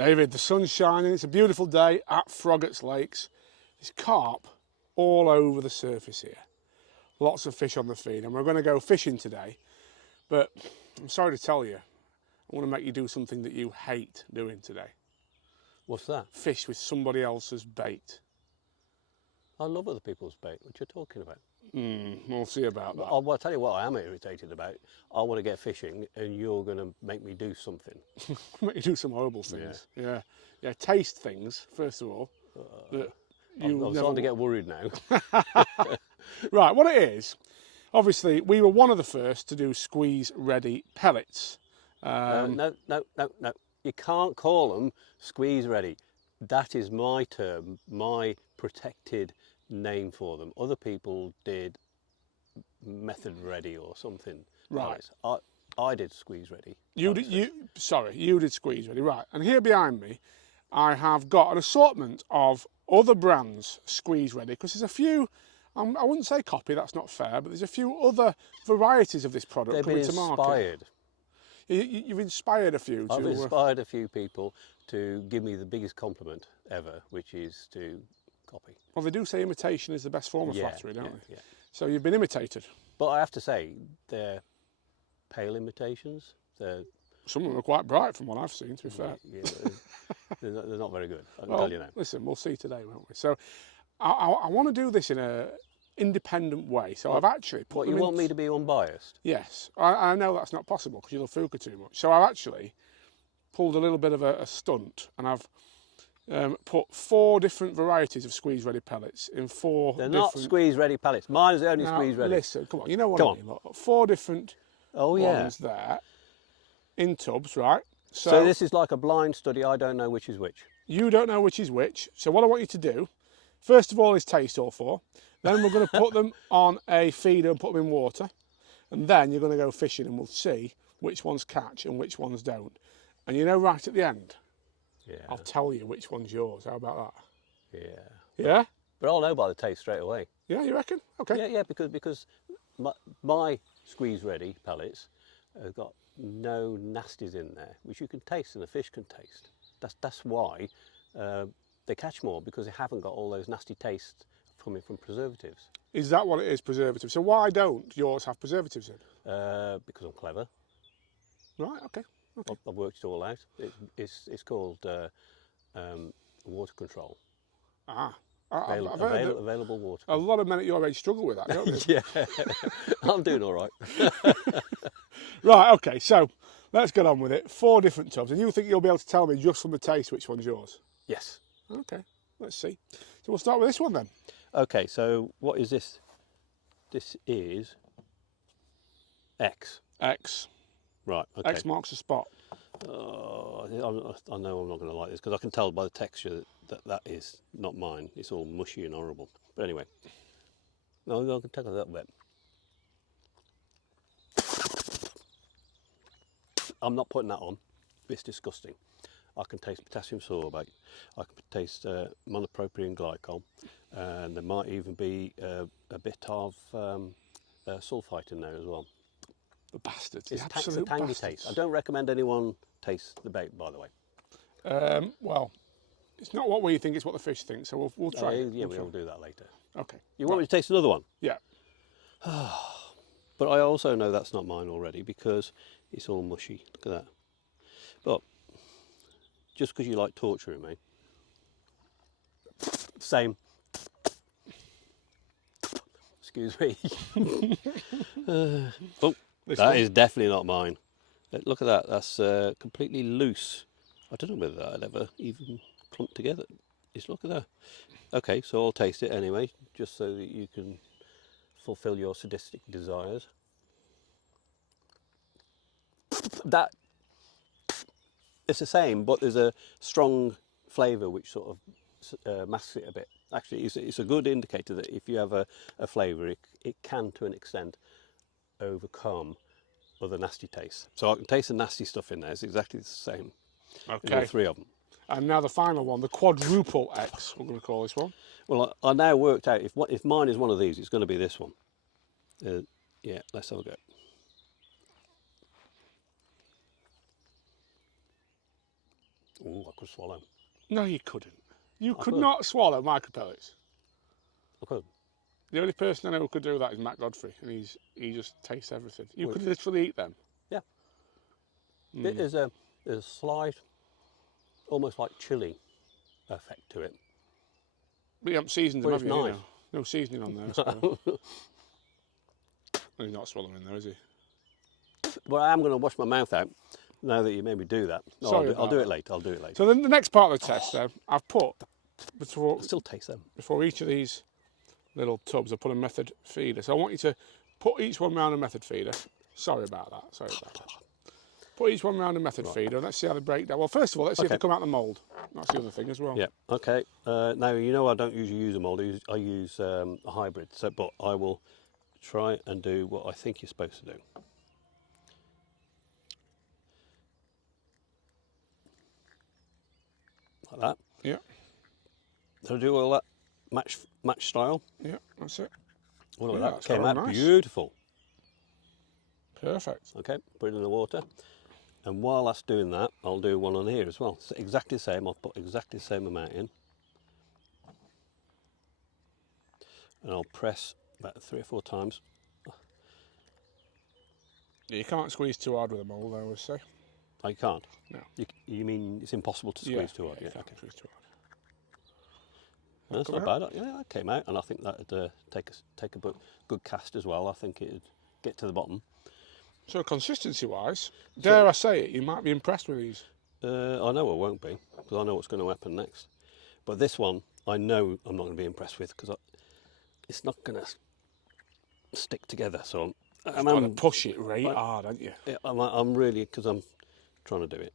David, the sun's shining, it's a beautiful day at Froggets Lakes. There's carp all over the surface here. Lots of fish on the feed, and we're going to go fishing today. But I'm sorry to tell you, I want to make you do something that you hate doing today. What's that? Fish with somebody else's bait. I love other people's bait. What you're talking about? We'll see about that. I'll tell you what I am irritated about. I want to get fishing and you're going to make me do something. Make you do some horrible things. Yeah. Taste things, first of all. I'm starting to get worried now. Right, what it is, obviously, we were one of the first to do squeeze-ready pellets. No. You can't call them squeeze ready. That is my term, my protected name for them. Other people did method ready or something. Right. I did squeeze ready. You did squeeze ready, right. And here behind me, I have got an assortment of other brands squeeze ready, because there's a few, I wouldn't say copy, that's not fair, but there's a few other varieties of this product They've coming been to market. inspired. You've inspired a few. I've inspired a few people to give me the biggest compliment ever, which is to copy. Well, they do say imitation is the best form of flattery, don't they? Yeah. So you've been imitated. But I have to say, they're pale imitations. Some of them are quite bright from what I've seen, to be fair. Yeah, they're not very good, I can tell you now. Listen, we'll see today, won't we? So I want to do this in an independent way. So I've actually put You want me to be unbiased? Yes. I know that's not possible because you love Fjuka too much. So I've actually pulled a little bit of a stunt, and I've put 4 different varieties of squeeze-ready pellets in 4 They're different... not squeeze-ready pellets. Mine is only squeeze-ready. Listen, come on, you know what I mean. Look, 4 different ones there in tubs, right? So this is like a blind study. I don't know which is which. You don't know which is which. So what I want you to do, first of all, is taste all 4. Then we're going to put them on a feeder and put them in water. And then you're going to go fishing and we'll see which ones catch and which ones don't. And you know, right at the end, I'll tell you which one's yours. How about that? Yeah. Yeah? But I'll know by the taste straight away. Yeah, you reckon? Okay. Yeah, because my squeeze-ready pellets have got no nasties in there, which you can taste and the fish can taste. That's why they catch more, because they haven't got all those nasty tastes coming from preservatives. Is that what it is, preservatives? So why don't yours have preservatives in? Because I'm clever. Right, okay. I've worked it all out. It's called water control. Available water control. A lot of men at your age struggle with that, don't they? Yeah, I'm doing all right. Right, okay, so let's get on with it. 4 different tubs, and you think you'll be able to tell me just from the taste which one's yours? Yes. Okay, let's see. So we'll start with this one then. Okay, so what is this? This is X. X. Right, okay. X marks the spot. I know I'm not going to like this, because I can tell by the texture that is not mine. It's all mushy and horrible. But anyway, no, I can take a little bit. I'm not putting that on. It's disgusting. I can taste potassium sorbate. I can taste monopropylene glycol, and there might even be a bit of sulfite in there as well. The bastards. It's a tangy taste. I don't recommend anyone taste the bait, by the way. Well, it's not what we think, it's what the fish think, so we'll try it. Yeah, we'll do that later. Okay. You want me to taste another one? Yeah. But I also know that's not mine already, because it's all mushy. Look at that. But just because you like torturing me, same. Excuse me. That is definitely not mine. Look at that. That's completely loose. I don't know whether that'd ever even clump together. Just look at that. Okay, so I'll taste it anyway, just so that you can fulfill your sadistic desires. That it's the same, but there's a strong flavour which sort of masks it a bit. Actually, it's a good indicator that if you have a flavour, it can, to an extent, overcome other nasty tastes. So I can taste the nasty stuff in there. It's exactly the same. Okay. In all 3 of them. And now the final one, the Quadruple X, we're going to call this one. Well, I now worked out if mine is one of these, it's going to be this one. Yeah, let's have a go. Ooh, I could swallow. No, you couldn't. You could could. not swallow micro pellets. I could. The only person I know who could do that is Matt Godfrey, and he just tastes everything. You could literally eat them. Yeah. There's a slight, almost like chili effect to it. But you haven't seasoned them, But have it's you? nice. No seasoning on there. I suppose. He's not swallowing though, is he? Well, I am going to wash my mouth out now that you made me do that. No, Sorry I'll do about it later. I'll do it later. So then the next part of the test, then, I've put before Still taste them. each of these little tubs, I put a method feeder. So I want you to put each one round a method feeder. Sorry about that. Sorry about that. Put each one round a method feeder, and let's see how they break down. Well, first of all, let's see if they come out the mould. That's the other thing as well. Yeah. Okay. Now you know I don't usually use a mould. I use a hybrid. So, but I will try and do what I think you're supposed to do. Like that. Yeah. So do all that match style. Yeah, that's it. Well, Yeah, that that's came very out nice. beautiful. Perfect. Okay, put it in the water. And while that's doing that, I'll do one on here as well. So exactly the same. I'll put exactly the same amount in. And I'll press about 3 or 4 times. Yeah, you can't squeeze too hard with a mould, I would say. Oh, you can't? No. You mean it's impossible to squeeze too hard? Yeah, Yeah, you can't okay. squeeze too hard. No, that's not bad. Yeah, that came out, and I think that would take a good cast as well. I think it'd get to the bottom. So consistency-wise, dare I say it, you might be impressed with these. I know I won't be, because I know what's going to happen next. But this one, I know I'm not going to be impressed with, because it's not going to stick together. So I'm going to push it right hard, aren't you? I'm really, because I'm trying to do it.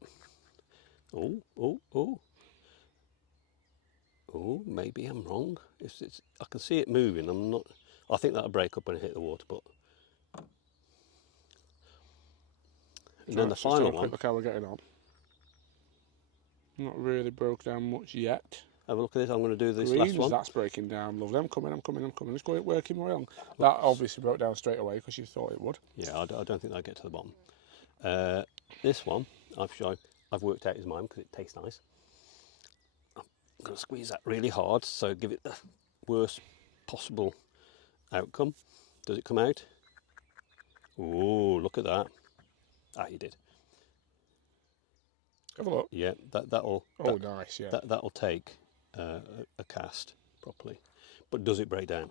Oh, maybe I'm wrong. I can see it moving. I'm not. I think that'll break up when it hit the water, but. And then the final one. Look how we're getting on. Not really broke down much yet. Have a look at this. I'm going to do this Greens, last one. that's breaking down. Lovely. I'm coming. Let's go working my way on. That obviously broke down straight away because you thought it would. Yeah, I don't think that'll get to the bottom. This one, I've worked out is mine because it tastes nice. I'm going to squeeze that really hard, so give it the worst possible outcome. Does it come out? Oh, look at that. Ah, you did. Have a look. Yeah, that'll. Oh, nice. Yeah. That'll take a cast properly, but does it break down?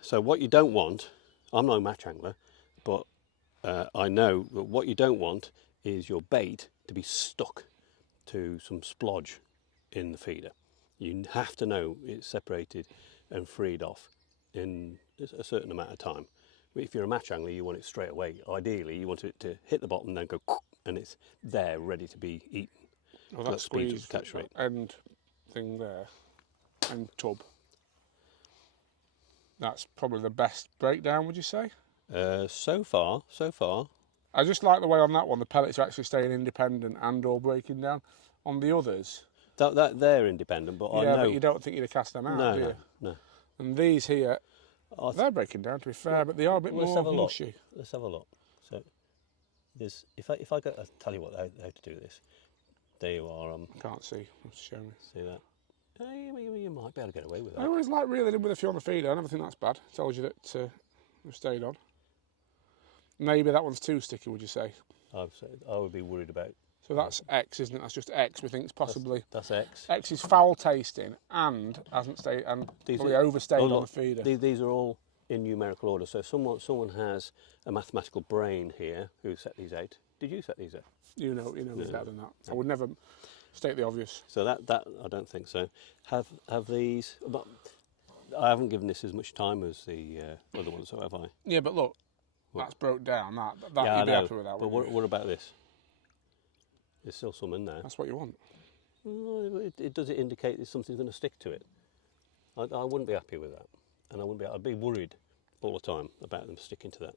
So what you don't want, I'm no match angler, but I know that what you don't want is your bait to be stuck to some splodge in the feeder. You have to know it's separated and freed off in a certain amount of time. If you're a match angler, you want it straight away. Ideally, you want it to hit the bottom, then go, and it's there, ready to be eaten. Well, that squeeze catch rate. End thing there, and tub. That's probably the best breakdown, would you say? So far. I just like the way on that one the pellets are actually staying independent and or breaking down. On the others, that they're independent, but I know. but you don't think you'd have cast them out, do you? No. And these here, they're breaking down, to be fair, but they are a bit more mushy. Let's have a look. So, there's if I go, I'll tell you how to do this. There you are. I can't see. Show me. See that? You might be able to get away with that. I always like reeling in with a few on the feeder. I never think that's bad. It tells you that we've stayed on. Maybe that one's too sticky, would you say? I would be worried about. So that's X, isn't it? That's just X. We think it's possibly. That's X. X is foul tasting and hasn't stayed and probably overstayed on the feeder. These are all in numerical order. So someone has a mathematical brain here who set these out. Did you set these out? You know me better than that. I would never state the obvious. So that I don't think so. Have these? But I haven't given this as much time as the other ones, so have I? Yeah, but look, that's broke down. That yeah, you'd be happy with that. But what about this? There's still some in there. That's what you want. Well, does it indicate that something's going to stick to it? I wouldn't be happy with that, and I'd be worried all the time about them sticking to that.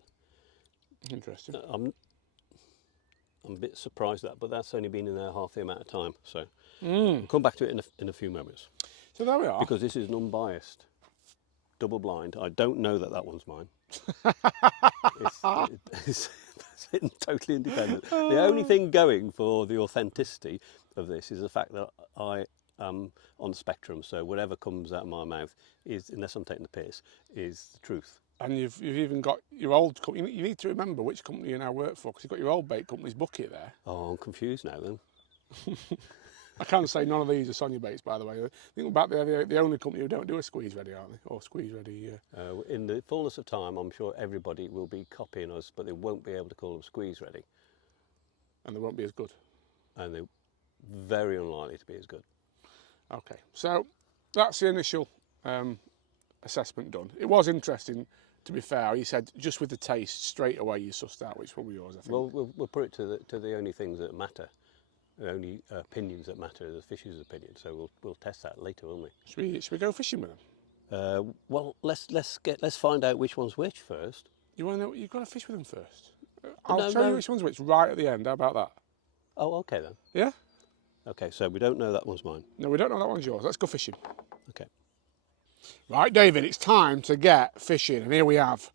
Interesting. I'm a bit surprised at that, but that's only been in there half the amount of time. So I'll come back to it in a few moments. So there we are. Because this is an unbiased, double blind. I don't know that one's mine. totally independent. The only thing going for the authenticity of this is the fact that I am on the spectrum, so whatever comes out of my mouth is, unless I'm taking the piss, is the truth. And you've even got your old company. You need to remember which company you now work for, because you've got your old bait company's bucket there. Oh, I'm confused now then. I can't say none of these are Sonia baits, by the way. I think about the only company who don't do a squeeze ready, aren't they? Or squeeze ready. In the fullness of time, I'm sure everybody will be copying us, but they won't be able to call them squeeze ready. And they won't be as good. And they're very unlikely to be as good. Okay, so that's the initial assessment done. It was interesting, to be fair. He said just with the taste, straight away you sussed out which one were yours, I think. Well, we'll put it to the only things that matter. The only opinions that matter are the fish's opinion. So we'll test that later, won't we? Should we go fishing with them? Well, let's find out which one's which first. You want to know? You've got to fish with them first. I'll No, tell no. you which one's which right at the end. How about that? Oh, okay then. Yeah? Okay, so we don't know that one's mine. No, we don't know that one's yours. Let's go fishing. Okay. Right, David, it's time to get fishing. And here we have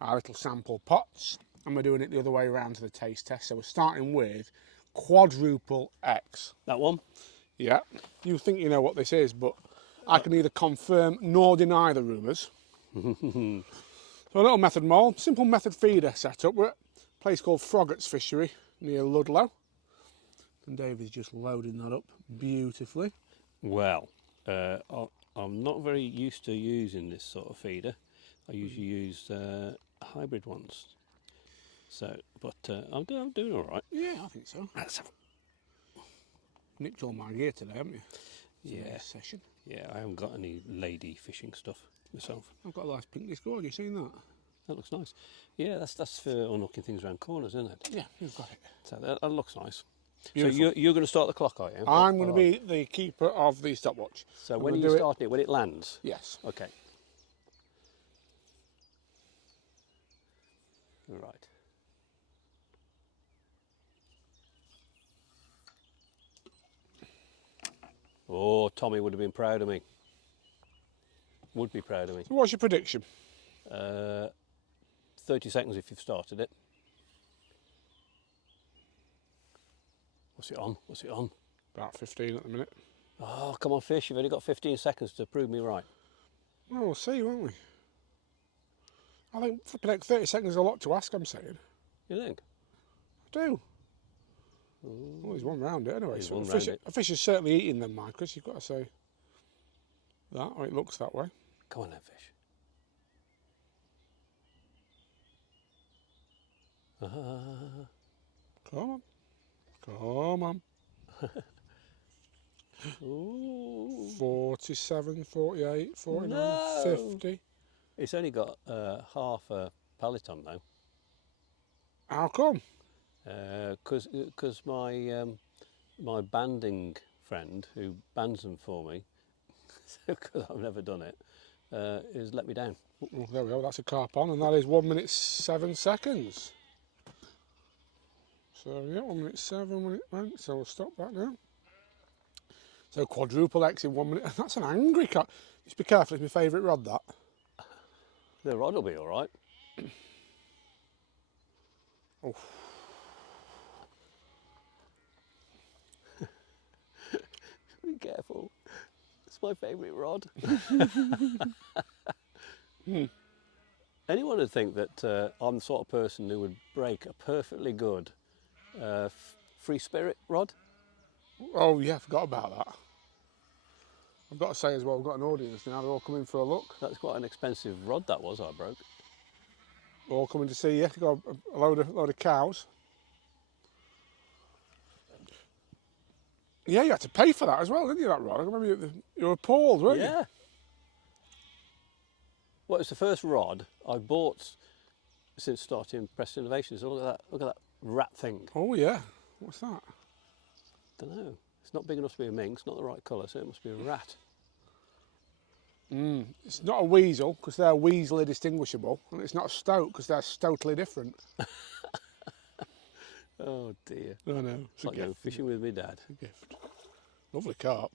our little sample pots. And we're doing it the other way around to the taste test. So we're starting with Quadruple X. That one? Yeah. You think you know what this is, but I can neither confirm nor deny the rumours. So a little method mould, simple method feeder setup. We're at a place called Froggatt's Fishery near Ludlow. And David's just loading that up beautifully. Well, I'm not very used to using this sort of feeder. I usually use hybrid ones. So, but I'm doing all right. Yeah, I think so. Nicked all my gear today, haven't you? Yeah. Session. Yeah, I haven't got any lady fishing stuff myself. I've got a nice pink discord. Have you seen that? That looks nice. Yeah, that's for unhooking things around corners, isn't it? Yeah, you've got it. So that looks nice. Beautiful. So you're going to start the clock, are you? I'm going to be the keeper of the stopwatch. So I'm when are gonna you do starting it? When it lands? Yes. Okay. Right. Oh, Tommy would have been proud of me. Would be proud of me. So what's your prediction? 30 seconds if you've started it. What's it on? What's it on? About 15 at the minute. Oh, come on, fish. You've only got 15 seconds to prove me right. Well, we'll see, won't we? I think flipping out 30 seconds is a lot to ask, I'm saying. You think? I do. Well, there's one round it anyway. There's So one a fish, round it. a fish is certainly eating them, Marcus. You've got to say that, or it looks that way. Come on then, fish. Come on. Come on. Ooh. 47, 48, 49, No. 50. It's only got half a pellet on though. How come? Because my banding friend who bands them for me, because I've never done it, has let me down. Well, there we go, that's a carp on, and that is 1 minute 7 seconds. So yeah, 1 minute 7 when it went, so we'll stop that now. So Quadruple X in 1 minute, that's an angry carp. Just be careful, it's my favourite rod, that. The rod will be all right. Oh. Be careful. It's my favourite rod. Anyone would think that I'm the sort of person who would break a perfectly good free spirit rod. Oh yeah, I forgot about that. I've got to say as well, we've got an audience now, they're all coming for a look. That's quite an expensive rod that was I broke. They're all coming to see you, got a load of cows. Yeah, you had to pay for that as well, didn't you, that rod? I remember you were appalled, weren't you? Yeah. Well, it's the first rod I bought since starting Preston Innovations. Look at that rat thing. Oh yeah, what's that? Don't know. It's not big enough to be a mink. It's not the right colour, so it must be a rat. It's not a weasel, because they're weaselly distinguishable, and it's not a stoat, because they're totally different. Oh dear. I know, It's it's a like going gift. fishing with my dad. It's a gift. Lovely carp.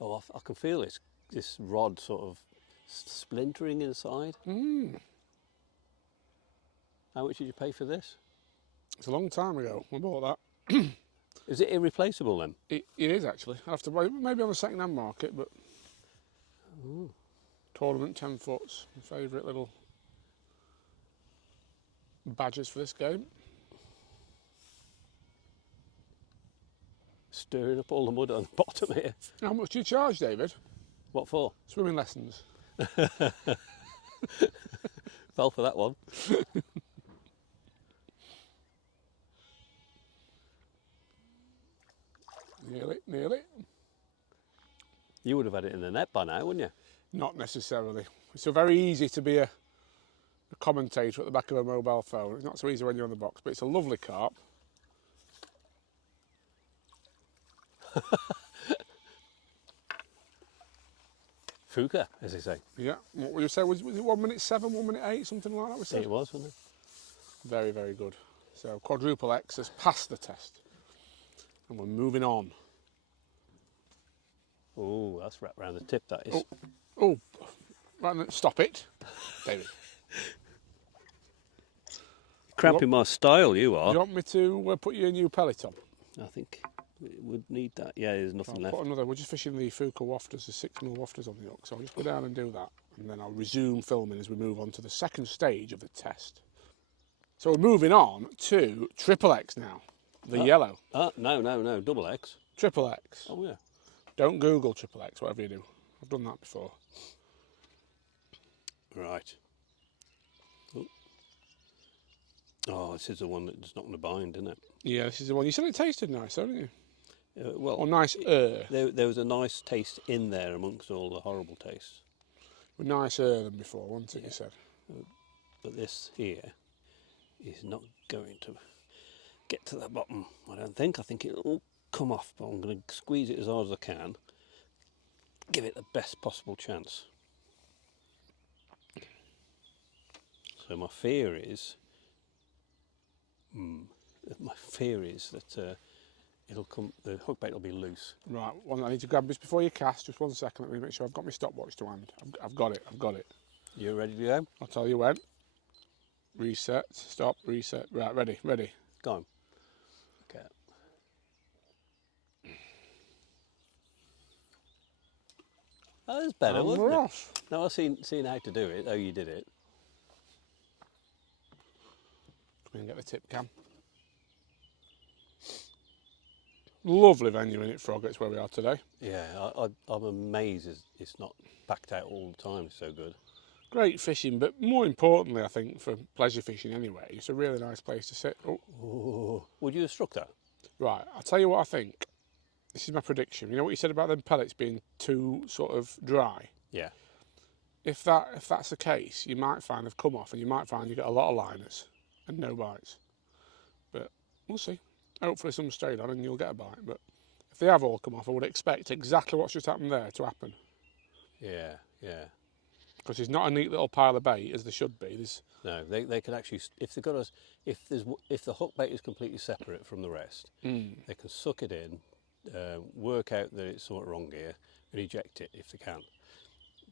Oh, I can feel this rod sort of splintering inside. How much did you pay for this? It's a long time ago we bought that. Is it irreplaceable then? It is actually. I have to wait, maybe on the second-hand market, but tournament 10 foots. My favourite little badges for this game. Stirring up all the mud on the bottom here. How much do you charge, David? What for? Swimming lessons. Fell for that one. Nearly. You would have had it in the net by now, wouldn't you? Not necessarily. It's so very easy to be a commentator at the back of a mobile phone. It's not so easy when you're on the box, but it's a lovely carp. Fjuka, as they say. Yeah. What would you say? Was it 1 minute 7, 1 minute 8, something like that? We said? It was, wasn't it? Very, very good. So Quadruple X has passed the test. And we're moving on. Oh, that's wrapped around the tip, that is. Oh, right, stop it, David. Cramping my style, you Do are. you want me to put you a new pellet on? I think we would need that. Yeah, there's nothing left. Put another. We're just fishing the Fjuka wafters, the 6mm wafters on the hook. So I'll just go down and do that, and then I'll resume filming as we move on to the second stage of the test. So we're moving on to Triple X now, the yellow. No, double X. Triple X. Oh yeah. Don't Google Triple X, whatever you do. I've done that before. Right. Oh, this is the one that's not going to bind, isn't it? Yeah, this is the one. You said it tasted nice, though, didn't you? Well, Or nice. there was a nice taste in there amongst all the horrible tastes. Nicer than before, wasn't it? You said. But this here is not going to get to the bottom, I don't think. I think it'll come off, but I'm going to squeeze it as hard as I can. Give it the best possible chance. So my fear is that it'll come. The hook bait will be loose. Right, well, I need to grab this before you cast. Just 1 second. Let me make sure I've got my stopwatch to hand. I've got it. You ready to go? I'll tell you when. Reset, stop, reset. Right, ready. Go on. Okay. That was better, And wasn't we're it? off. Now I've seen how to do it, how you did it. Come and get the tip cam. Lovely venue in it, Frog. It's where we are today. Yeah, I'm amazed it's not backed out all the time. It's so good. Great fishing, but more importantly, I think, for pleasure fishing anyway, it's a really nice place to sit. Oh, Oh, would you have struck that? right, I'll tell you what I think. This is my prediction. You know what you said about them pellets being too sort of dry? Yeah. If that's the case, you might find they've come off and you might find you get a lot of liners and no bites. But we'll see. Hopefully some stayed on and you'll get a bite. But if they have all come off, I would expect exactly what's just happened there to happen. Yeah, yeah. Because it's not a neat little pile of bait as there should be. No, they could actually, if they've got us, if the hook bait is completely separate from the rest, they can suck it in, work out that it's somewhat wrong here, and eject it if they can.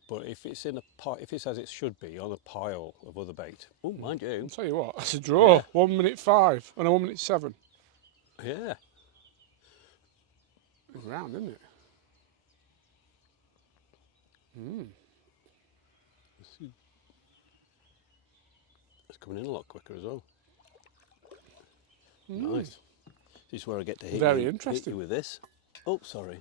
But if it's in if it's as it should be on a pile of other bait, oh, mind you, I'll tell you what, that's a draw. Yeah. 1 minute 5 and a 1 minute 7. yeah, It's round, isn't it? it's coming in a lot quicker as well. Nice. This is where I get to hit Very you, interesting. hit you with this. Oh, sorry.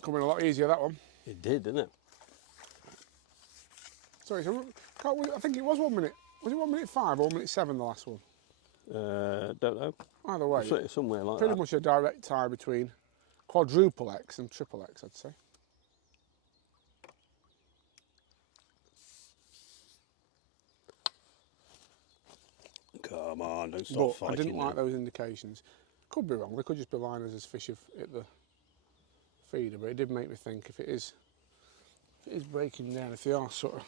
Coming a lot easier, that one. It did, didn't it? Sorry, so I think it was 1 minute. Was it 1 minute 5 or 1 minute 7, the last one? Don't know. Either way, Somewhere like pretty that. much a direct tie between Quadruple X and Triple X, I'd say. Come on, don't stop But fighting. I didn't like now. those indications. Could be wrong. They could just be liners as fish have hit the feeder, but it did make me think if it is breaking down, if they are sort of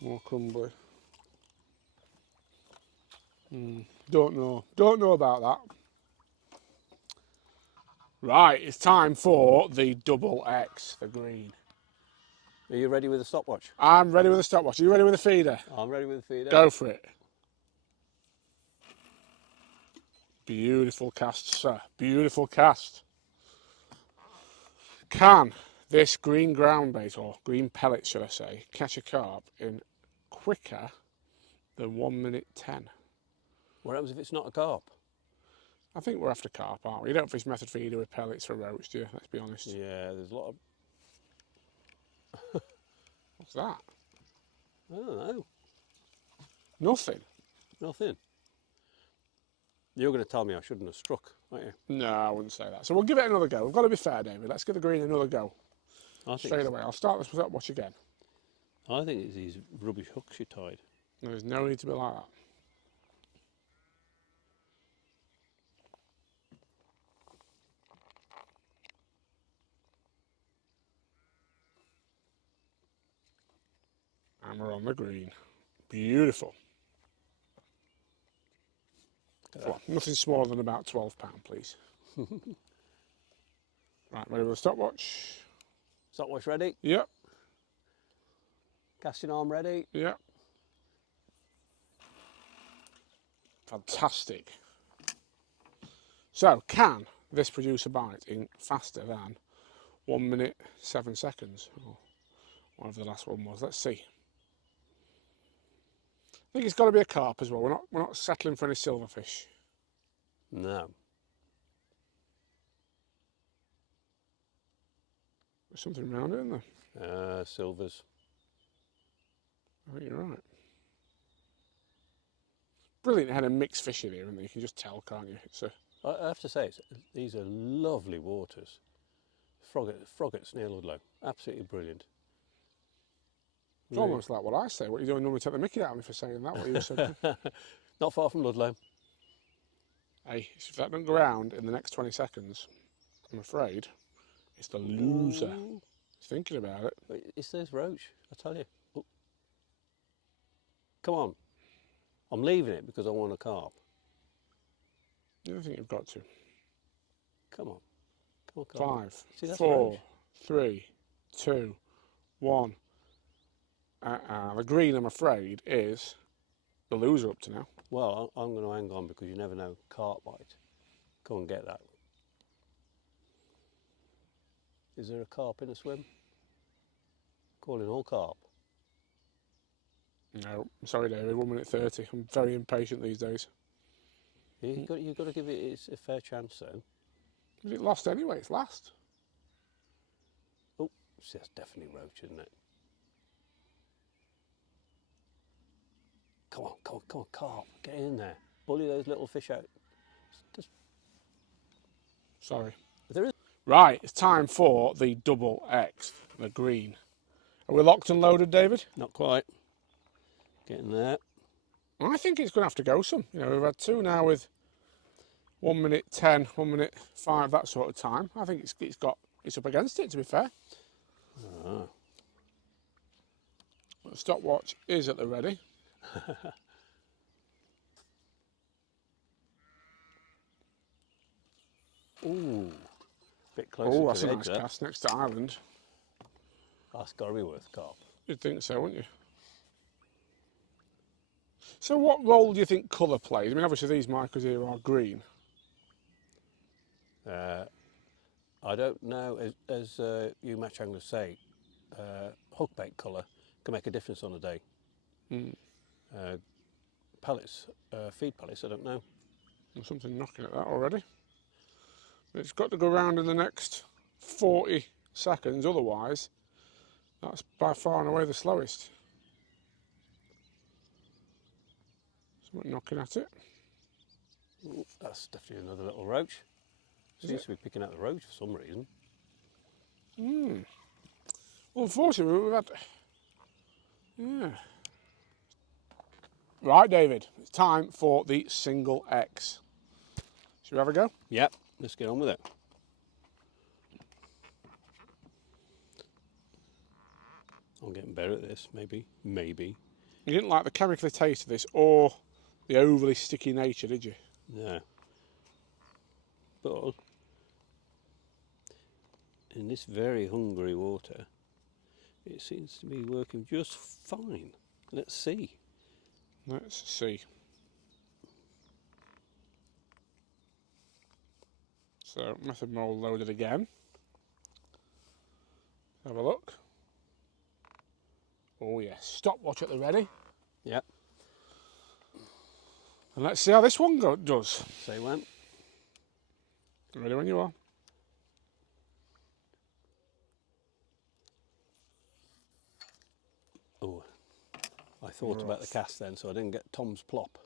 more crumbly. Don't know about that. Right, it's time for the double X, the green. Are you ready with the stopwatch? I'm ready with the stopwatch. Are you ready with the feeder? I'm ready with the feeder. Go for it. Beautiful cast, sir. Beautiful cast. Can this green ground bait, or green pellet should I say, catch a carp in quicker than 1 minute 10? What happens if it's not a carp? I think we're after carp, aren't we? You don't fish method feeder with pellets for roach, do you? Let's be honest. Yeah, there's a lot of... What's that? I don't know. Nothing. Nothing. You're going to tell me I shouldn't have struck, aren't you? No, I wouldn't say that. So we'll give it another go. We've got to be fair, David. Let's give the green another go. Straight away. I'll start this stopwatch again. I think it's these rubbish hooks you tied. There's no need to be like that. And we're on the green. Beautiful. Well, nothing smaller than about £12, please. Right, ready with the stopwatch? Stopwatch ready? Yep, Casting arm ready? yep. Fantastic. So, can this produce a bite in faster than 1 minute 7 seconds? Or whatever the last one was. Let's see. I think it's got to be a carp as well. We're not settling for any silverfish. No. There's something around it, isn't there? Silvers. I think you're right. Brilliant head of mixed fish in here, isn't there? You can just tell, can't you? It's a... I have to say, these are lovely waters. Froggets near Ludlow. Absolutely brilliant. It's almost like what I say. What you don't normally take the mickey out of me for saying that. What you said. Not far from Ludlow. Hey, if that doesn't go round in the next 20 seconds, I'm afraid it's the loser. Ooh. Thinking about it. It's this roach, I tell you. Oh. Come on. I'm leaving it because I want a carp. I don't think you've got to. Come on. Come on, carp. 5, See, that's 4, roach. 3, 2, 1. The green, I'm afraid, is the loser up to now. Well, I'm going to hang on because you never know. Carp bite. Go and get that. Is there a carp in a swim? Calling all carp. No, I'm sorry, David. 1 minute 30. I'm very impatient these days. You've got to give it a fair chance, though. Is it lost anyway? It's last. Oh, see, that's definitely roach, isn't it? Come on, come on, come on, carp. Get in there. Bully those little fish out. Just... Sorry. There is... Right, it's time for the double X, the green. Are we locked and loaded, David? Not quite. Getting there. I think it's going to have to go some. You know, we've had two now with 1 minute 10, 1 minute 5, that sort of time. I think it's up against it, to be fair. Ah. The stopwatch is at the ready. Ooh, bit closer Oh, to that's the a edge nice there. cast next to Ireland. That's got to be worth carp. You'd think so, wouldn't you? So what role do you think colour plays? I mean, obviously these micros here are green. I don't know, as you match anglers say, hookbait colour can make a difference on a day. Mm. Pellets, feed pellets, I don't know. There's something knocking at that already. It's got to go round in the next 40 seconds, otherwise that's by far and away the slowest. Something knocking at it. Ooh, that's definitely another little roach. Seems to be picking out the roach for some reason. Mm. Well, unfortunately, we've had... Yeah. Right, David, it's time for the single X. Should we have a go? Yep, let's get on with it. I'm getting better at this, maybe. Maybe. You didn't like the chemically taste of this or the overly sticky nature, did you? No. But in this very hungry water, it seems to be working just fine. Let's see. Let's see. So method mold loaded again. Have a look. Oh yes, stopwatch at the ready. Yep. And let's see how this one does. Say when. Ready when you are. Oh, I thought We're about off. the cast then, so I didn't get Tom's plop.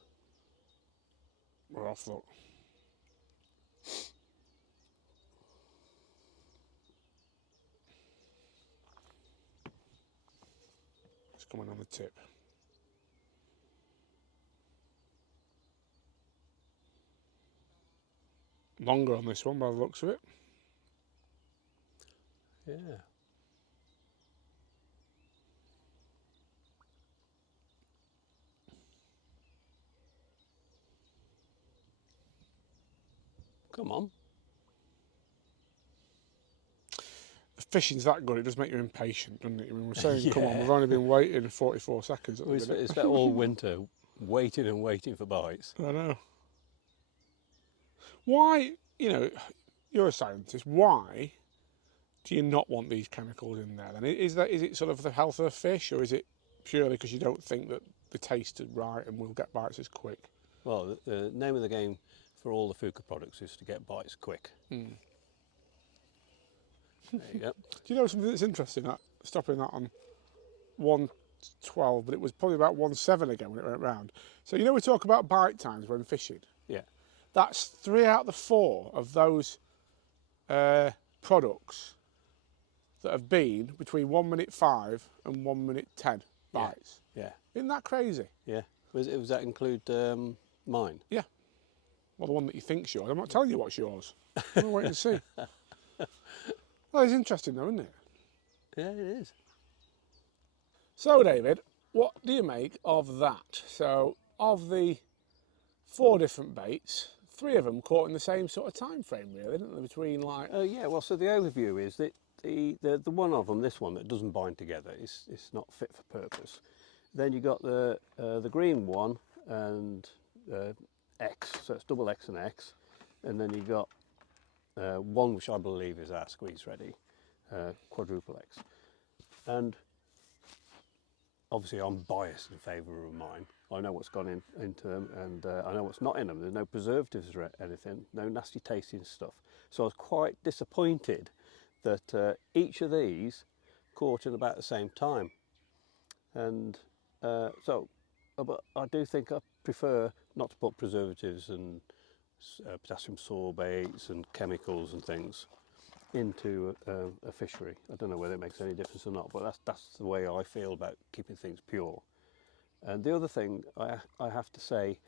We're off, look. It's coming on the tip. Longer on this one by the looks of it. Yeah. Come on. The fishing's that good, it does make you impatient, doesn't it? I mean, we're saying, come on, Yeah. we've only been waiting 44 seconds at the Well, minute. it's about all winter waiting and waiting for bites. I know. Why, you know, you're a scientist, why do you not want these chemicals in there then? Is it sort of the health of the fish, or is it purely because you don't think that the taste is right and we'll get bites as quick? Well, the name of the game for all the Fjuka products is to get bites quick. Mm. There you go. Do you know something that's interesting? That stopping that on 1:12, but it was probably about 1:07 again when it went round. So you know we talk about bite times when fishing. Yeah. That's 3 out of the 4 of those products that have been between 1:05 and 1:10 bites. Yeah. Isn't that crazy? Yeah. Was that include mine? Yeah. Well, the one that you think's yours. I'm not telling you what's yours. We'll wait and see. Well, it's interesting though, isn't it? Yeah, it is. So, David, what do you make of that? So, of the 4 different baits, 3 of them caught in the same sort of time frame, really, didn't they? Between like, Yeah. Well, so the overview is that the one of them, this one that doesn't bind together, is not fit for purpose. Then you got the green one and X, so it's double X and X, and then you got one which I believe is our squeeze ready, Quadruple X, and obviously I'm biased in favour of mine. I know what's gone into them, and I know what's not in them. There's no preservatives or anything, no nasty tasting stuff. So I was quite disappointed that each of these caught in about the same time, and but I do think I prefer not to put preservatives and potassium sorbates and chemicals and things into a fishery. I don't know whether it makes any difference or not, but that's the way I feel about keeping things pure. And the other thing I have to say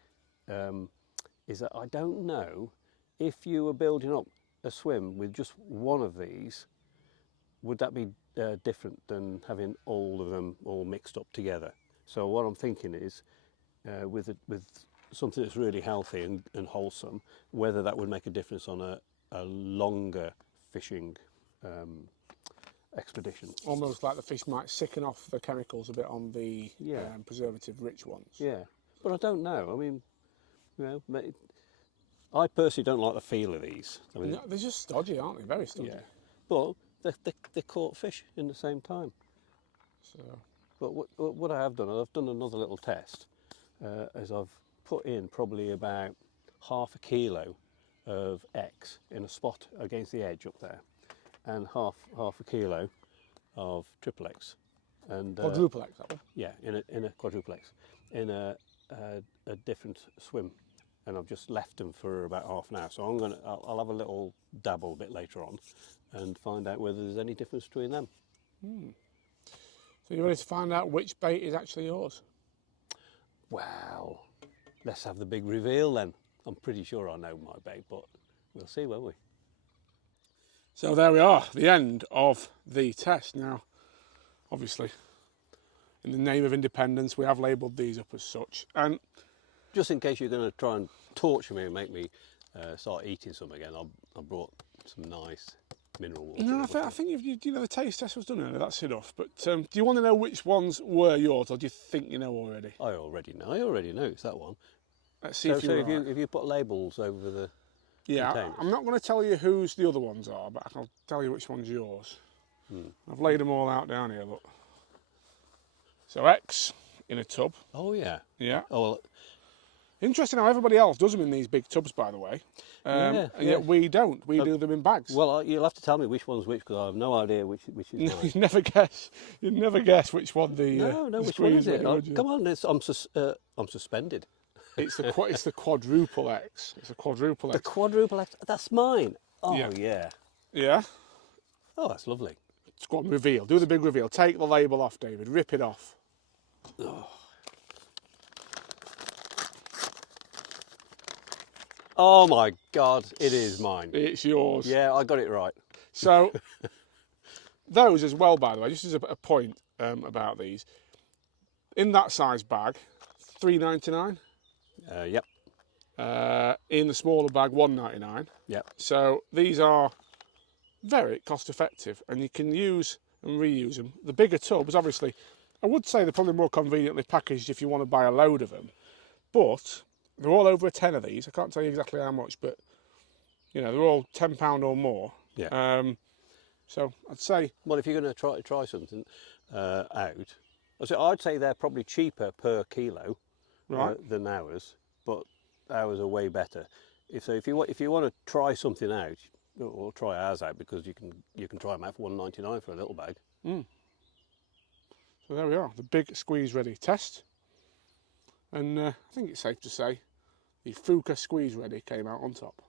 is that I don't know if you were building up a swim with just one of these, would that be different than having all of them all mixed up together? So what I'm thinking is with something that's really healthy and wholesome, whether that would make a difference on a longer fishing expedition. almost like the fish might sicken off the chemicals a bit on the preservative-rich ones. Yeah, but I don't know. I mean, you know, I personally don't like the feel of these. I mean, No, they're just stodgy, aren't they? Very stodgy. yeah, but they caught fish in the same time. So, But what I have done, I've done another little test, as I've put in probably about half a kilo of X in a spot against the edge up there, and half a kilo of triple X, and quadruple X, that one. yeah, in a quadruple X, in a different swim, and I've just left them for about half an hour. So I'll have a little dabble a bit later on, and find out whether there's any difference between them. So you're ready to find out which bait is actually yours? Well, let's have the big reveal then. I'm pretty sure I know my bait, but we'll see, won't we? So there we are, the end of the test. Now, obviously, in the name of independence, we have labelled these up as such. And Just in case you're going to try and torture me and make me start eating some again, I brought some nice mineral water. No, I think you know the taste test was done earlier. That's enough. But do you want to know which ones were yours, or do you think you know already? I already know it's that one. Let's see So, if you're right. if you put labels over the Yeah, containers. I'm not going to tell you whose the other ones are, but I'll tell you which one's yours. I've laid them all out down here, look. So X in a tub. Oh yeah. Yeah. Oh well. Interesting how everybody else does them in these big tubs, by the way. And yet we don't. We do them in bags. Well, you'll have to tell me which one's which because I have no idea which is mine. You'd never guess. You'd never guess which one the No, the which one is it? would you? Come on, I'm suspended. It's the Quadruple X. It's a Quadruple The X. Quadruple X. That's mine. Oh Yeah. yeah. Yeah. Oh, that's lovely. Go on, reveal. Do the big reveal. Take the label off, David. Rip it off. Oh my God, it is mine. It's yours. Yeah, I got it right. So those as well, by the way, just as a point about these, in that size bag, $3.99. Yep. In the smaller bag, $1.99. Yep. So these are very cost effective, and you can use and reuse them. The bigger tubs, obviously, I would say they're probably more conveniently packaged if you want to buy a load of them, but they're all over a 10 of these. I can't tell you exactly how much, but you know, they're all £10 or more. Yeah. So I'd say, Well, if you're going to try something out, I'd say they're probably cheaper per kilo right, than ours, but ours are way better. If you want to try something out, or try ours out because you can try them out for $1.99 for a little bag. so there we are, the big squeeze ready test. And I think it's safe to say the Fjuka squeeze ready came out on top.